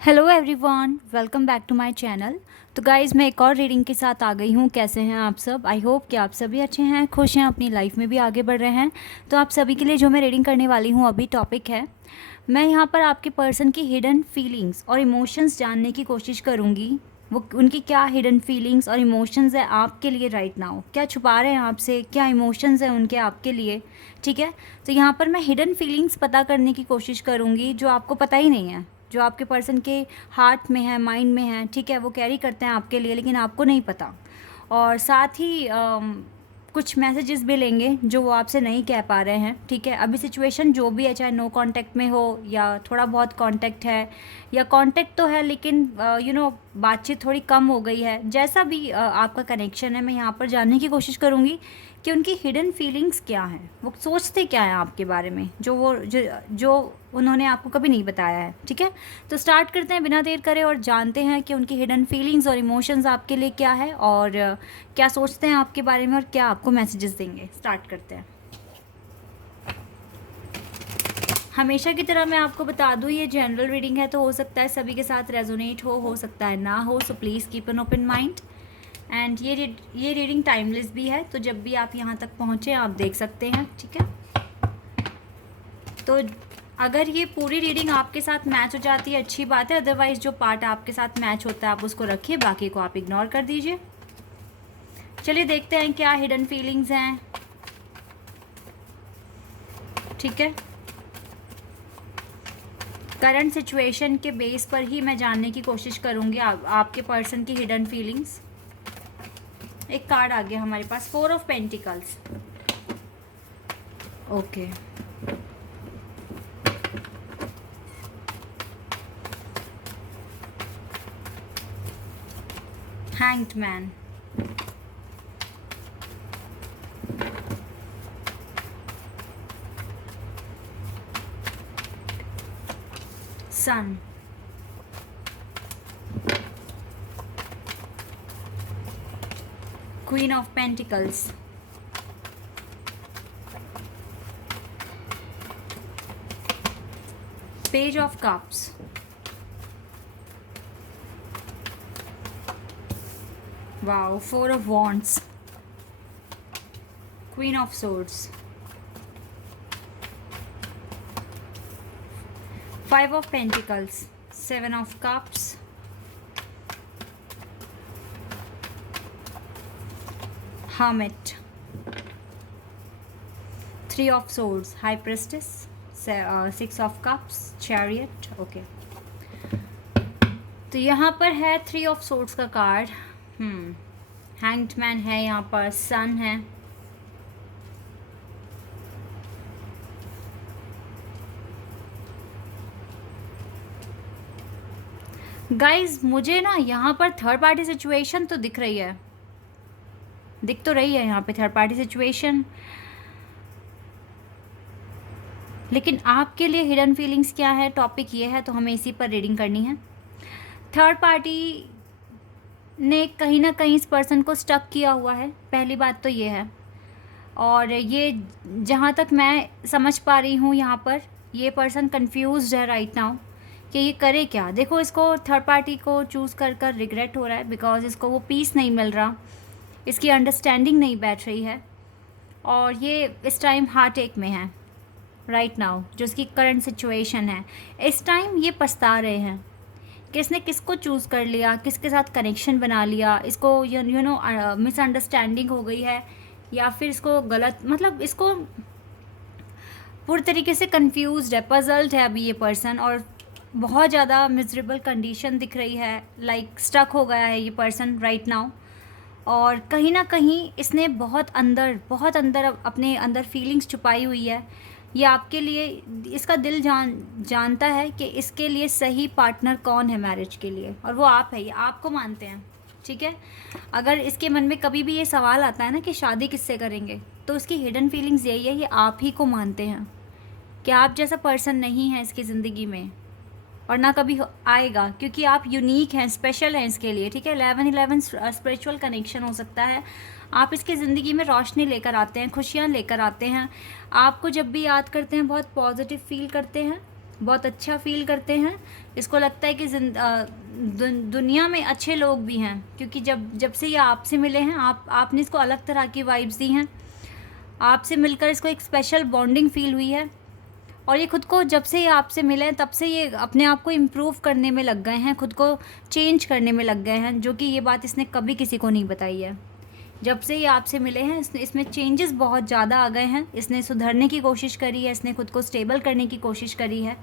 Hello everyone, welcome back to my channel. तो guys, मैं एक और रीडिंग के साथ आ गई हूँ। कैसे हैं आप सब? आई होप कि आप सभी अच्छे हैं, खुश हैं, अपनी लाइफ में भी आगे बढ़ रहे हैं। तो आप सभी के लिए जो मैं रीडिंग करने वाली हूँ अभी टॉपिक है, मैं यहाँ पर आपके पर्सन की हिडन फीलिंग्स और इमोशंस जानने की कोशिश करूँगी। वो उनकी क्या हिडन फीलिंग्स और इमोशंस है आपके लिए राइट नाउ, क्या छुपा रहे हैं आपसे, क्या इमोशंस हैं उनके आपके लिए। ठीक है, तो यहाँ पर मैं हिडन फीलिंग्स पता करने की कोशिश करूँगी जो आपको पता ही नहीं है, जो आपके पर्सन के हार्ट में है, माइंड में है। ठीक है, वो कैरी करते हैं आपके लिए लेकिन आपको नहीं पता। और साथ ही कुछ मैसेजेस भी लेंगे जो वो आपसे नहीं कह पा रहे हैं। ठीक है, अभी सिचुएशन जो भी है, चाहे नो कांटेक्ट में हो या थोड़ा बहुत कांटेक्ट है या कांटेक्ट तो है लेकिन बातचीत थोड़ी कम हो गई है, जैसा भी आपका कनेक्शन है, मैं यहाँ पर जानने की कोशिश करूँगी कि उनकी हिडन फीलिंग्स क्या हैं, वो सोचते क्या हैं आपके बारे में, जो उन्होंने आपको कभी नहीं बताया है। ठीक है, तो स्टार्ट करते हैं बिना देर करे और जानते हैं कि उनकी हिडन फीलिंग्स और इमोशंस आपके लिए क्या है और क्या सोचते हैं आपके बारे में और क्या आपको मैसेजेस देंगे। स्टार्ट करते हैं। हमेशा की तरह मैं आपको बता दूं, ये जनरल रीडिंग है तो हो सकता है सभी के साथ रेजोनेट हो सकता है ना हो, so please keep an open mind. And ये रीडिंग टाइमलेस भी है, तो जब भी आप यहाँ तक पहुँचे आप देख सकते हैं। ठीक है, तो अगर ये पूरी रीडिंग आपके साथ मैच हो जाती है अच्छी बात है, अदरवाइज जो पार्ट आपके साथ मैच होता है आप उसको रखिए, बाकी को आप इग्नोर कर दीजिए। चलिए देखते हैं क्या हिडन फीलिंग्स हैं। ठीक है, करंट सिचुएशन के बेस पर ही मैं जानने की कोशिश करूंगी आपके पर्सन की हिडन फीलिंग्स। एक कार्ड आ गया हमारे पास, 4 of pentacles. Okay, hanged man, sun, queen of pentacles, page of cups, wow, 4 of wands, queen of swords, 5 of Pentacles, 7 of Cups, Hermit, 3 of Swords, High Priestess, 6 of Cups, Chariot. Okay, तो यहाँ पर है 3 of Swords का card. Hanged Man है, यहाँ पर Sun है, guys मुझे ना यहाँ पर थर्ड पार्टी सिचुएशन तो दिख रही है, दिख तो रही है यहाँ पे थर्ड पार्टी सिचुएशन, लेकिन आपके लिए हिडन फीलिंग्स क्या है, टॉपिक ये है तो हमें इसी पर रीडिंग करनी है। थर्ड पार्टी ने कहीं ना कहीं इस पर्सन को स्टक किया हुआ है, पहली बात तो ये है। और ये जहाँ तक मैं समझ पा रही हूँ यहाँ पर ये पर्सन कंफ्यूज्ड है राइट नाउ कि ये करे क्या। देखो, इसको थर्ड पार्टी को चूज़ कर कर रिग्रेट हो रहा है, बिकॉज इसको वो पीस नहीं मिल रहा, इसकी अंडरस्टैंडिंग नहीं बैठ रही है और ये इस टाइम हार्ट एक में है राइट नाउ। जो इसकी करंट सिचुएशन है, इस टाइम ये पछता रहे हैं कि इसने किसको चूज़ कर लिया, किसके साथ कनेक्शन बना लिया, इसको यू नो मिसअंडरस्टैंडिंग हो गई है या फिर इसको गलत, मतलब इसको पूरी तरीके से कंफ्यूज्ड है, पजल्ड है अभी ये पर्सन और बहुत ज़्यादा मिजरेबल कंडीशन दिख रही है, लाइक स्टक हो गया है ये पर्सन राइट नाउ। और कहीं ना कहीं इसने बहुत अंदर अपने अंदर फीलिंग्स छुपाई हुई है। ये आपके लिए, इसका दिल जानता है कि इसके लिए सही पार्टनर कौन है मैरिज के लिए, और वो आप है, ये आपको मानते हैं। ठीक है, अगर इसके मन में कभी भी ये सवाल आता है ना कि शादी किससे करेंगे, तो इसकी हिडन फीलिंग्स यही है, ये आप ही को मानते हैं कि आप जैसा पर्सन नहीं है इसकी ज़िंदगी में और ना कभी आएगा, क्योंकि आप यूनिक हैं, स्पेशल हैं इसके लिए। ठीक है, 11-11 स्पिरिचुअल कनेक्शन हो सकता है। आप इसकी ज़िंदगी में रोशनी लेकर आते हैं, खुशियाँ लेकर आते हैं, आपको जब भी याद करते हैं बहुत पॉजिटिव फील करते हैं बहुत अच्छा फील करते हैं। इसको लगता है कि दुनिया में अच्छे लोग भी हैं, क्योंकि जब से ये आपसे मिले हैं, आपने इसको अलग तरह की वाइब्स दी हैं। आपसे मिलकर इसको एक स्पेशल बॉन्डिंग फील हुई है, और ये खुद को जब से ये आपसे मिले हैं तब से ये अपने आप को इम्प्रूव करने में लग गए हैं, खुद को चेंज करने में लग गए हैं, जो कि ये बात इसने कभी किसी को नहीं बताई है। जब से ये आपसे मिले हैं इसमें चेंजेस बहुत ज़्यादा आ गए हैं। इसने सुधरने की कोशिश करी है, इसने खुद को स्टेबल करने की कोशिश करी है।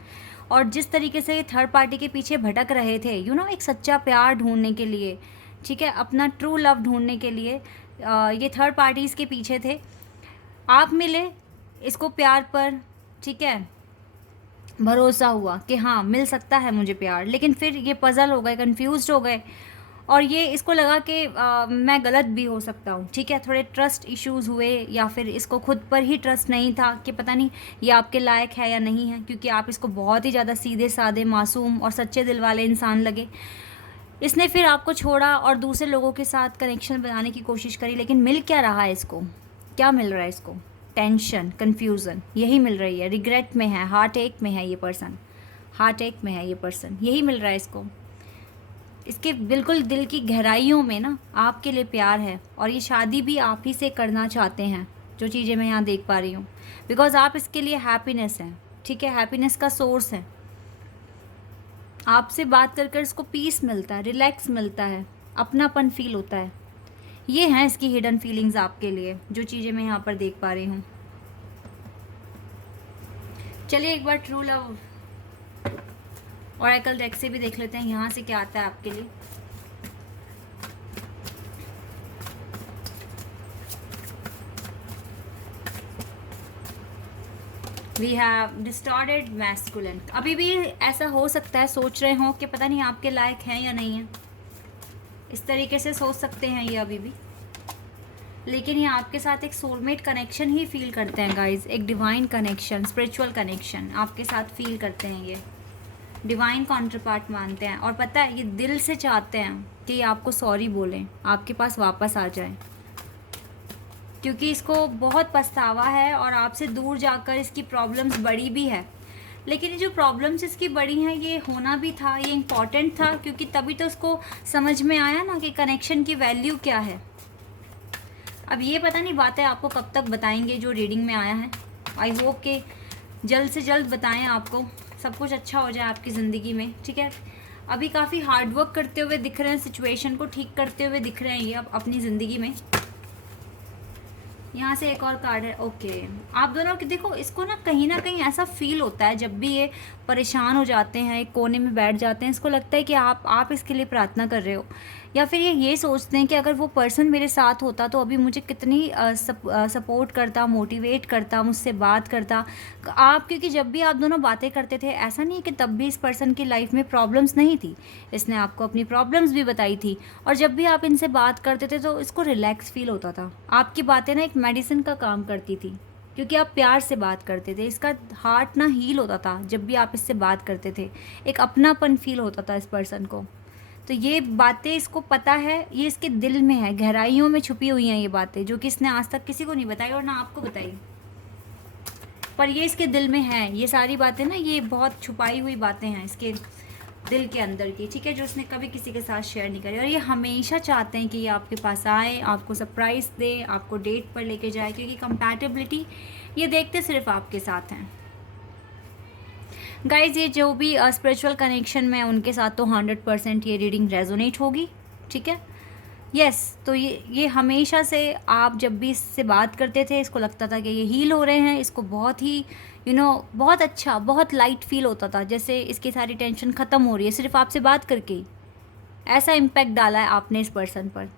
और जिस तरीके से ये थर्ड पार्टी के पीछे भटक रहे थे, एक सच्चा प्यार ढूंढने के लिए, ठीक है, अपना ट्रू लव ढूंढने के लिए, ये थर्ड पार्टीज़ के पीछे थे। आप मिले, इसको प्यार पर, ठीक है, भरोसा हुआ कि हाँ मिल सकता है मुझे प्यार, लेकिन फिर ये पज़ल हो गए, कंफ्यूज्ड हो गए, और ये इसको लगा कि मैं गलत भी हो सकता हूँ, ठीक है। थोड़े ट्रस्ट इश्यूज़ हुए, या फिर इसको खुद पर ही ट्रस्ट नहीं था कि पता नहीं ये आपके लायक है या नहीं है, क्योंकि आप इसको बहुत ही ज़्यादा सीधे साधे, मासूम और सच्चे दिल वाले इंसान लगे। इसने फिर आपको छोड़ा और दूसरे लोगों के साथ कनेक्शन बनाने की कोशिश करी, लेकिन मिल क्या रहा है इसको? क्या मिल रहा है इसको? टेंशन, कन्फ्यूज़न, यही मिल रही है। रिग्रेट में है, हार्ट एक में है ये पर्सन, हार्ट एक में है ये पर्सन, यही मिल रहा है इसको। इसके बिल्कुल दिल की गहराइयों में ना आपके लिए प्यार है, और ये शादी भी आप ही से करना चाहते हैं, जो चीज़ें मैं यहाँ देख पा रही हूँ, बिकॉज आप इसके लिए हैप्पीनेस हैं, ठीक है, हैप्पीनेस का सोर्स है। आपसे बात कर कर इसको पीस मिलता है, रिलैक्स मिलता है, अपनापन फील होता है। ये हैं इसकी हिडन फीलिंग्स आपके लिए, जो चीज़ें मैं यहाँ पर देख पा रही हूँ। चलिए एक बार ट्रू लव ओरेकल डेक से भी देख लेते हैं, यहाँ से क्या आता है आपके लिए। We have distorted masculine. अभी भी ऐसा हो सकता है, सोच रहे हो कि पता नहीं आपके लायक हैं या नहीं है, इस तरीके से सोच सकते हैं ये अभी भी, लेकिन ये आपके साथ एक सोलमेट कनेक्शन ही फील करते हैं गाइज, एक डिवाइन कनेक्शन, स्पिरिचुअल कनेक्शन आपके साथ फील करते हैं। ये डिवाइन कॉन्ट्रपार्ट मानते हैं, और पता है ये दिल से चाहते हैं कि ये आपको सॉरी बोलें, आपके पास वापस आ जाए, क्योंकि इसको बहुत पछतावा है, और आपसे दूर जाकर इसकी प्रॉब्लम्स बड़ी भी है। लेकिन ये जो प्रॉब्लम्स इसकी बड़ी हैं, ये होना भी था, ये इम्पॉर्टेंट था, क्योंकि तभी तो उसको समझ में आया ना कि कनेक्शन की वैल्यू क्या है। अब ये पता नहीं बातें आपको कब तक बताएंगे जो रीडिंग में आया है। आई होप कि जल्द से जल्द बताएं, आपको सब कुछ अच्छा हो जाए आपकी ज़िंदगी में, ठीक है। अभी काफ़ी हार्डवर्क करते हुए दिख रहे हैं, सिचुएशन को ठीक करते हुए दिख रहे हैं ये अब अपनी ज़िंदगी में। यहाँ से एक और कार्ड है, ओके। आप दोनों की देखो, इसको ना कहीं ऐसा फील होता है जब भी ये परेशान हो जाते हैं, एक कोने में बैठ जाते हैं, इसको लगता है कि आप इसके लिए प्रार्थना कर रहे हो, या फिर ये सोचते हैं कि अगर वो पर्सन मेरे साथ होता तो अभी मुझे कितनी सपोर्ट करता, मोटिवेट करता, मुझसे बात करता। क्योंकि जब भी आप दोनों बातें करते थे, ऐसा नहीं है कि तब भी इस पर्सन की लाइफ में प्रॉब्लम्स नहीं थी, इसने आपको अपनी प्रॉब्लम्स भी बताई थी, और जब भी आप इनसे बात करते थे तो इसको रिलैक्स फील होता था। आपकी बातें ना एक मेडिसिन का काम करती थी, क्योंकि आप प्यार से बात करते थे, इसका हार्ट ना हील होता था जब भी आप इससे बात करते थे, एक अपनापन फील होता था इस पर्सन को। तो ये बातें इसको पता है, ये इसके दिल में है, गहराइयों में छुपी हुई हैं ये बातें, जो कि इसने आज तक किसी को नहीं बताई और ना आपको बताई, पर ये इसके दिल में है। ये सारी बातें ना, ये बहुत छुपाई हुई बातें हैं इसके दिल के अंदर की, ठीक है, जो उसने कभी किसी के साथ शेयर नहीं करी। और ये हमेशा चाहते हैं कि ये आपके पास आए, आपको सरप्राइज़ दे, आपको डेट पर लेके जाए, क्योंकि कंपैटिबिलिटी ये देखते सिर्फ आपके साथ हैं। गाइज ये जो भी स्पिरिचुअल कनेक्शन में है उनके साथ तो 100% ये रीडिंग रेजोनेट होगी, ठीक है। यस तो ये हमेशा से आप जब भी इससे बात करते थे, इसको लगता था कि ये हील हो रहे हैं, इसको बहुत ही बहुत अच्छा, बहुत लाइट फील होता था, जैसे इसकी सारी टेंशन ख़त्म हो रही है सिर्फ आपसे बात करके ही। ऐसा इम्पैक्ट डाला है आपने इस पर्सन पर,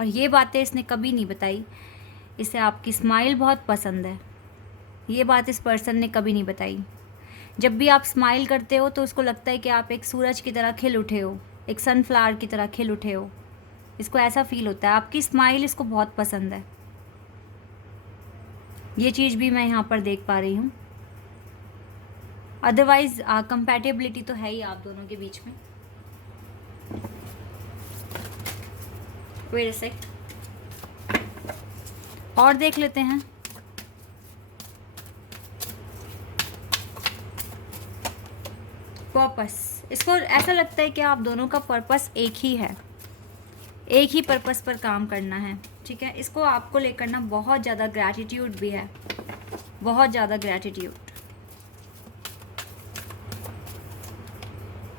और ये बातें इसने कभी नहीं बताई। इसे आपकी स्माइल बहुत पसंद है, ये बात इस पर्सन ने कभी नहीं बताई। जब भी आप स्माइल करते हो तो उसको लगता है कि आप एक सूरज की तरह खिल उठे हो, एक सनफ्लावर की तरह खिल उठे हो, इसको ऐसा फील होता है। आपकी स्माइल इसको बहुत पसंद है, ये चीज़ भी मैं यहाँ पर देख पा रही हूँ। अदरवाइज कंपैटिबिलिटी तो है ही आप दोनों के बीच में। वेट अ सेक, और देख लेते हैं। पर्पस, इसको ऐसा लगता है कि आप दोनों का पर्पस एक ही है, एक ही पर्पस पर काम करना है, ठीक है। इसको आपको लेकर ना बहुत ज़्यादा ग्रैटिट्यूड भी है, बहुत ज़्यादा ग्रैटिट्यूड।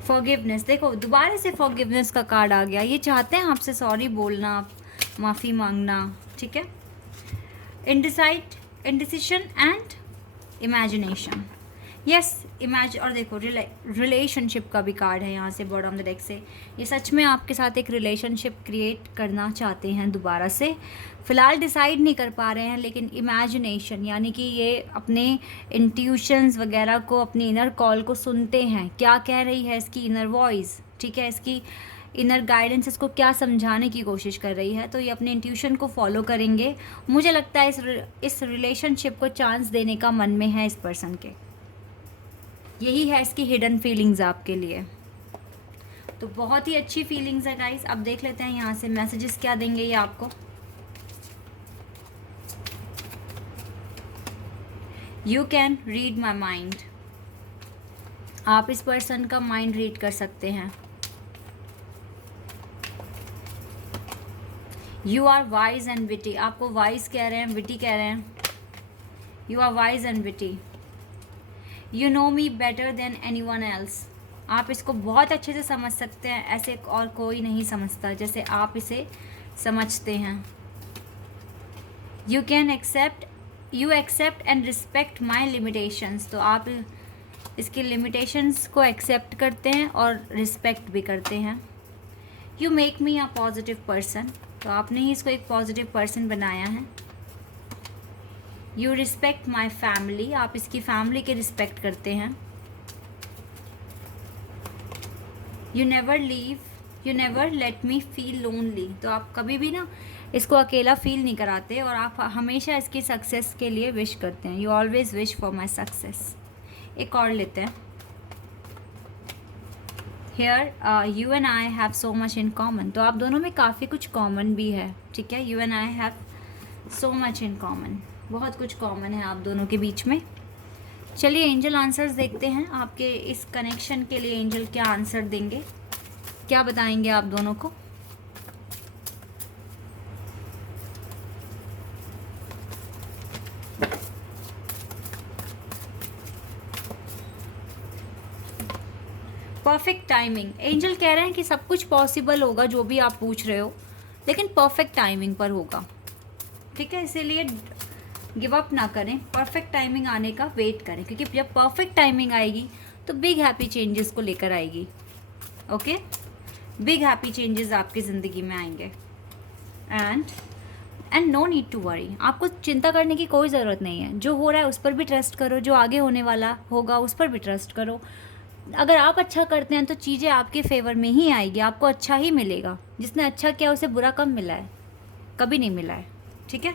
फॉरगिवनेस, देखो दोबारा से फॉरगिवनेस का कार्ड आ गया। ये चाहते हैं आपसे सॉरी बोलना, माफ़ी मांगना, ठीक है। इंडिसिशन एंड इमेजिनेशन, यस और देखो रिलेशनशिप का भी कार्ड है यहाँ से बॉटम ऑफ द डेक से। ये सच में आपके साथ एक रिलेशनशिप क्रिएट करना चाहते हैं दोबारा से, फ़िलहाल डिसाइड नहीं कर पा रहे हैं, लेकिन इमेजिनेशन यानी कि ये अपने इंट्यूशंस वगैरह को, अपनी इनर कॉल को सुनते हैं, क्या कह रही है इसकी इनर वॉइस, ठीक है, इसकी इनर गाइडेंस इसको क्या समझाने की कोशिश कर रही है, तो ये अपने इंट्यूशन को फॉलो करेंगे। मुझे लगता है इस रिलेशनशिप को चांस देने का मन में है इस पर्सन के, यही है इसकी हिडन फीलिंग्स आपके लिए। तो बहुत ही अच्छी फीलिंग्स है गाइस। अब देख लेते हैं यहाँ से मैसेजेस क्या देंगे ये आपको। You can read my mind, आप इस पर्सन का माइंड रीड कर सकते हैं। You are wise and witty, आपको वाइज कह रहे हैं, विटी कह रहे हैं। You are wise and witty. You know me better than anyone else, आप इसको बहुत अच्छे से समझ सकते हैं, ऐसे और कोई नहीं समझता जैसे आप इसे समझते हैं। You accept and respect my limitations, तो आप इसकी लिमिटेशंस को एक्सेप्ट करते हैं और रिस्पेक्ट भी करते हैं। You make me a positive person, तो आपने ही इसको एक पॉजिटिव पर्सन बनाया है। यू रिस्पेक्ट माई फैमिली, आप इसकी फैमिली की रिस्पेक्ट करते हैं। You never let me feel lonely, तो आप कभी भी ना इसको अकेला फील नहीं कराते और आप हमेशा इसकी सक्सेस के लिए विश करते हैं। You always wish for my success. एक और लेते हैं। Here you and I have so much in common, तो आप दोनों में काफ़ी कुछ कॉमन भी है, ठीक है। You and I have so much in common, बहुत कुछ कॉमन है आप दोनों के बीच में। चलिए एंजल आंसर्स देखते हैं आपके इस कनेक्शन के लिए। एंजल क्या आंसर देंगे, क्या बताएंगे आप दोनों को। परफेक्ट टाइमिंग, एंजल कह रहे हैं कि सब कुछ पॉसिबल होगा जो भी आप पूछ रहे हो, लेकिन परफेक्ट टाइमिंग पर होगा, ठीक है। इसीलिए गिव अप ना करें, परफेक्ट टाइमिंग आने का वेट करें, क्योंकि जब परफेक्ट टाइमिंग आएगी तो बिग हैप्पी चेंजेस को लेकर आएगी। ओके, बिग हैप्पी चेंजेस आपकी ज़िंदगी में आएंगे। And no need to worry, आपको चिंता करने की कोई ज़रूरत नहीं है। जो हो रहा है उस पर भी ट्रस्ट करो, जो आगे होने वाला होगा उस पर भी ट्रस्ट करो। अगर आप अच्छा करते हैं तो चीज़ें आपके फेवर में ही आएगी, आपको अच्छा ही मिलेगा। जिसने अच्छा किया उसे बुरा कब मिला है, कभी नहीं मिला है, ठीक है।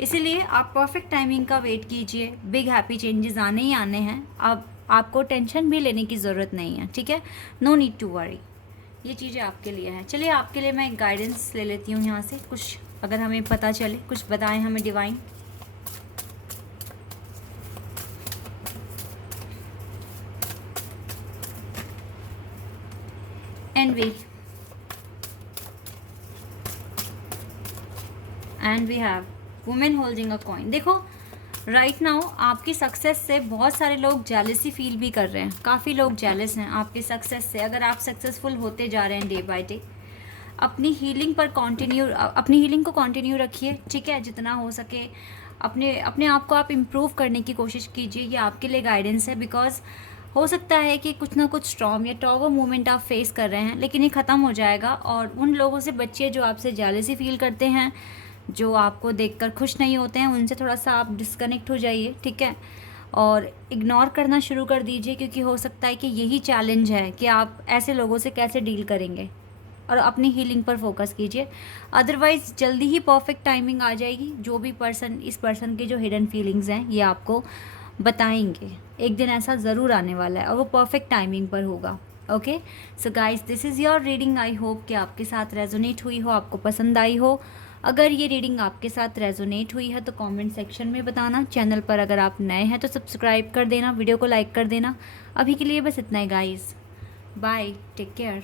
इसीलिए आप परफेक्ट टाइमिंग का वेट कीजिए, बिग हैप्पी चेंजेस आने ही आने हैं। अब आपको टेंशन भी लेने की ज़रूरत नहीं है, ठीक है। नो नीड टू वरी, ये चीज़ें आपके लिए हैं। चलिए आपके लिए मैं गाइडेंस ले लेती हूँ यहाँ से, कुछ अगर हमें पता चले, कुछ बताएं हमें divine. And we have women holding a coin. देखो राइट नाउ आपकी सक्सेस से बहुत सारे लोग जेलसी फील भी कर रहे हैं, काफ़ी लोग जेलस हैं आपकी सक्सेस से। अगर आप सक्सेसफुल होते जा रहे हैं डे बाय डे, अपनी हीलिंग को कंटिन्यू रखिए, ठीक है। जितना हो सके अपने आप को आप इम्प्रूव करने की कोशिश कीजिए, ये आपके लिए गाइडेंस है। बिकॉज हो सकता है कि कुछ ना कुछ स्टॉर्म या टॉवर मोमेंट आप फेस कर रहे हैं, लेकिन ये ख़त्म हो जाएगा। और उन लोगों से बचिए जो आपसे जेलसी फील करते हैं, जो आपको देखकर खुश नहीं होते हैं, उनसे थोड़ा सा आप डिस्कनेक्ट हो जाइए, ठीक है। और इग्नोर करना शुरू कर दीजिए, क्योंकि हो सकता है कि यही चैलेंज है कि आप ऐसे लोगों से कैसे डील करेंगे। और अपनी हीलिंग पर फोकस कीजिए, अदरवाइज़ जल्दी ही परफेक्ट टाइमिंग आ जाएगी। जो भी इस पर्सन की जो हिडन फीलिंग्स हैं ये आपको बताएंगे, एक दिन ऐसा ज़रूर आने वाला है और वो परफेक्ट टाइमिंग पर होगा। Okay so guys, this is your reading. I hope कि आपके साथ रेजोनेट हुई हो, आपको पसंद आई हो। अगर ये रीडिंग आपके साथ रेजोनेट हुई है तो कमेंट सेक्शन में बताना। चैनल पर अगर आप नए हैं तो सब्सक्राइब कर देना, वीडियो को लाइक कर देना। अभी के लिए बस इतना ही गाइस, बाय, टेक केयर।